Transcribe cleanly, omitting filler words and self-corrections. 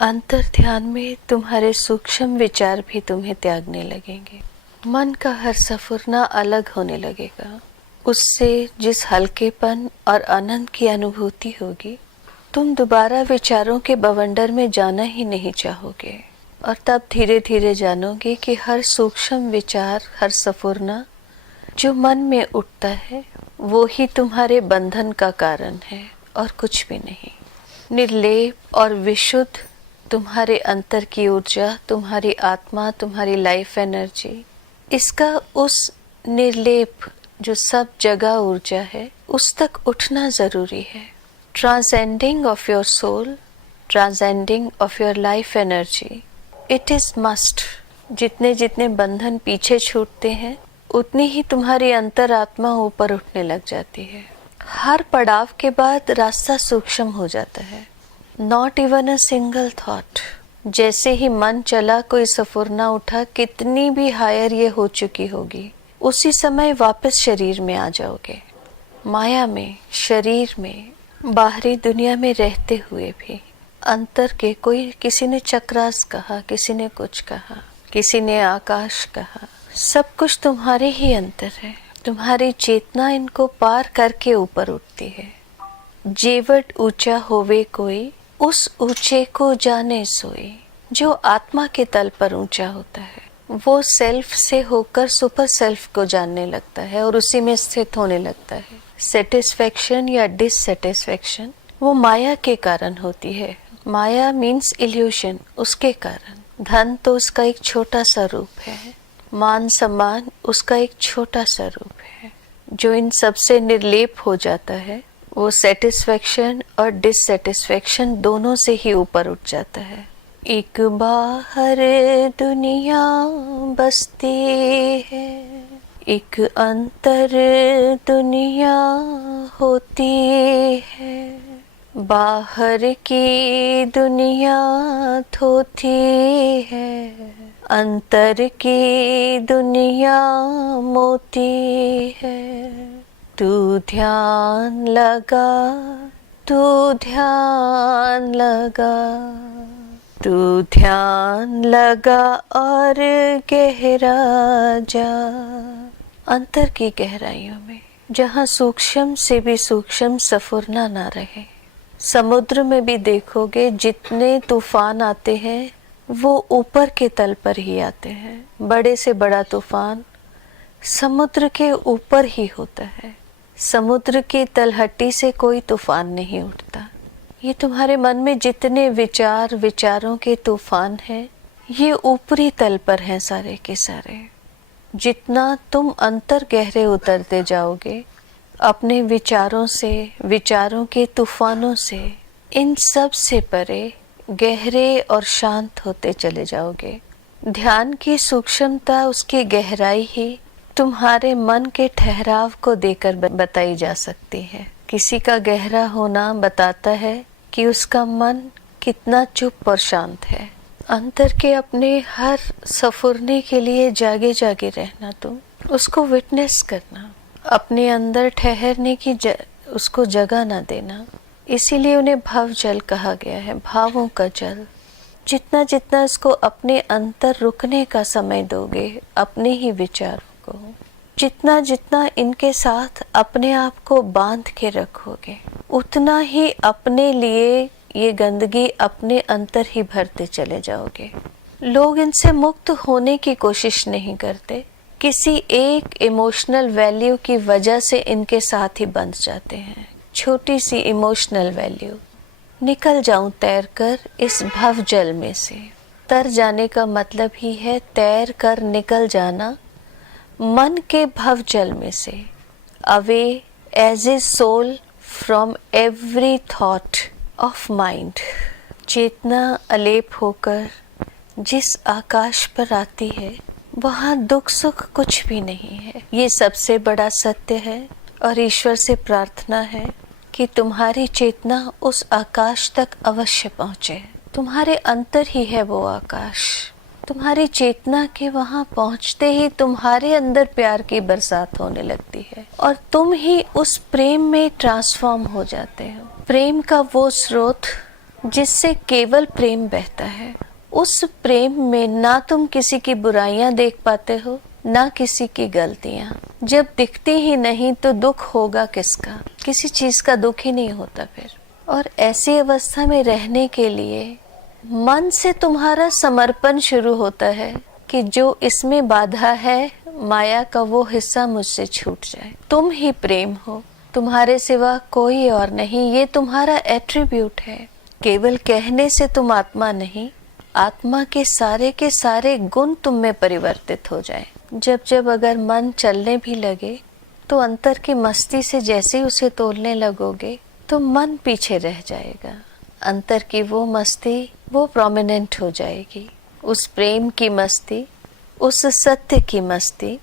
अंतर ध्यान में तुम्हारे सूक्ष्म विचार भी तुम्हें त्यागने लगेंगे। मन का हर सफुरना अलग होने लगेगा। उससे जिस हल्केपन और आनंद की अनुभूति होगी, तुम दोबारा विचारों के बवंडर में जाना ही नहीं चाहोगे। और तब धीरे धीरे जानोगे कि हर सूक्ष्म विचार, हर सफुरना जो मन में उठता है, वो ही तुम्हारे बंधन का कारण है और कुछ भी नहीं। निर्लेप और विशुद्ध तुम्हारे अंतर की ऊर्जा, तुम्हारी आत्मा, तुम्हारी लाइफ एनर्जी, इसका उस निर्लेप जो सब जगह ऊर्जा है, उस तक उठना जरूरी है। Transcending of your soul, transcending of your life energy, it is must. जितने जितने बंधन पीछे छूटते हैं, उतनी ही तुम्हारी अंतरात्मा ऊपर उठने लग जाती है। हर पड़ाव के बाद रास्ता सूक्ष्म हो जाता है। Not even a single thought. जैसे ही मन चला, कोई सफुरना उठा, कितनी भी हायर ये हो चुकी होगी, उसी समय वापस शरीर में आ जाओगे। माया में, शरीर में, बाहरी दुनिया में रहते हुए भी अंतर के, कोई किसी ने चक्रास कहा, किसी ने कुछ कहा, किसी ने आकाश कहा, सब कुछ तुम्हारे ही अंतर है। तुम्हारी चेतना इनको पार करके ऊपर उठती है। जेवट ऊंचा होवे कोई, उस ऊंचे को जाने सोई। जो आत्मा के तल पर ऊंचा होता है, वो सेल्फ से होकर सुपर सेल्फ को जानने लगता है और उसी में स्थित होने लगता है। सेटिस्फेक्शन या डिससेटिस्फेक्शन वो माया के कारण होती है। माया मीन्स इल्यूशन, उसके कारण। धन तो उसका एक छोटा सा रूप है, मान सम्मान उसका एक छोटा सा रूप है। जो इन सबसे निर्लेप हो जाता है, वो सेटिस्फेक्शन और डिससेटिस्फेक्शन दोनों से ही ऊपर उठ जाता है। एक बाहर दुनिया बसती है, एक अंतर दुनिया होती है। बाहर की दुनिया थोथी है, अंतर की दुनिया मोती है। तू ध्यान लगा, तू ध्यान लगा, तू ध्यान लगा और गहरा जा। अंतर की गहराइयों में, जहाँ सूक्ष्म से भी सूक्ष्म सफुरना ना रहे। समुद्र में भी देखोगे, जितने तूफान आते हैं वो ऊपर के तल पर ही आते हैं। बड़े से बड़ा तूफान समुद्र के ऊपर ही होता है। समुद्र की तलहटी से कोई तूफान नहीं उठता। ये तुम्हारे मन में जितने विचार, विचारों के तूफान हैं, ये ऊपरी तल पर हैं सारे के सारे। जितना तुम अंतर गहरे उतरते जाओगे अपने विचारों से, विचारों के तूफानों से, इन सब से परे गहरे और शांत होते चले जाओगे। ध्यान की सूक्ष्मता, उसकी गहराई ही तुम्हारे मन के ठहराव को देकर बताई जा सकती है। किसी का गहरा होना बताता है कि उसका मन कितना चुप और शांत है। अंतर के अपने हर सफुरने के लिए जागे जागे रहना, तुम उसको विटनेस करना, अपने अंदर ठहरने की उसको जगह ना देना। इसीलिए उन्हें भव जल कहा गया है, भावों का जल। जितना जितना इसको अपने अंतर रुकने का समय दोगे, अपने ही विचारों को, जितना जितना इनके साथ अपने आप को बांध के रखोगे, उतना ही अपने लिए ये गंदगी अपने अंतर ही भरते चले जाओगे। लोग इनसे मुक्त होने की कोशिश नहीं करते। किसी एक इमोशनल वैल्यू की वजह से इनके साथ ही बंध जाते हैं। छोटी सी इमोशनल वैल्यू, निकल जाऊं तैर कर इस भव जल में से। तर जाने का मतलब ही है तैर कर निकल जाना मन के भव जल में से, away as a soul from every thought of mind. चेतना अलेप होकर जिस आकाश पर आती है, वहाँ दुख सुख कुछ भी नहीं है। ये सबसे बड़ा सत्य है और ईश्वर से प्रार्थना है कि तुम्हारी चेतना उस आकाश तक अवश्य पहुँचे। तुम्हारे अंतर ही है वो आकाश। तुम्हारी चेतना के वहाँ पहुँचते ही तुम्हारे अंदर प्यार की बरसात होने लगती है और तुम ही उस प्रेम में ट्रांसफॉर्म हो जाते हो। प्रेम का वो स्रोत जिससे केवल प्रेम बहता है। उस प्रेम में ना तुम किसी की बुराइयां देख पाते हो, ना किसी की गलतियां। जब दिखती ही नहीं तो दुख होगा किसका? किसी चीज का दुख ही नहीं होता फिर। और ऐसी अवस्था में रहने के लिए मन से तुम्हारा समर्पण शुरू होता है कि जो इसमें बाधा है, माया का वो हिस्सा मुझसे छूट जाए। तुम ही प्रेम हो, तुम्हारे सिवा कोई और नहीं। ये तुम्हारा एट्रीब्यूट है। केवल कहने से तुम आत्मा नहीं, आत्मा के सारे गुण तुम में परिवर्तित हो जाए। जब जब अगर मन चलने भी लगे तो अंतर की मस्ती से जैसे ही उसे तोलने लगोगे तो मन पीछे रह जाएगा। अंतर की वो मस्ती वो प्रोमिनेंट हो जाएगी। उस प्रेम की मस्ती, उस सत्य की मस्ती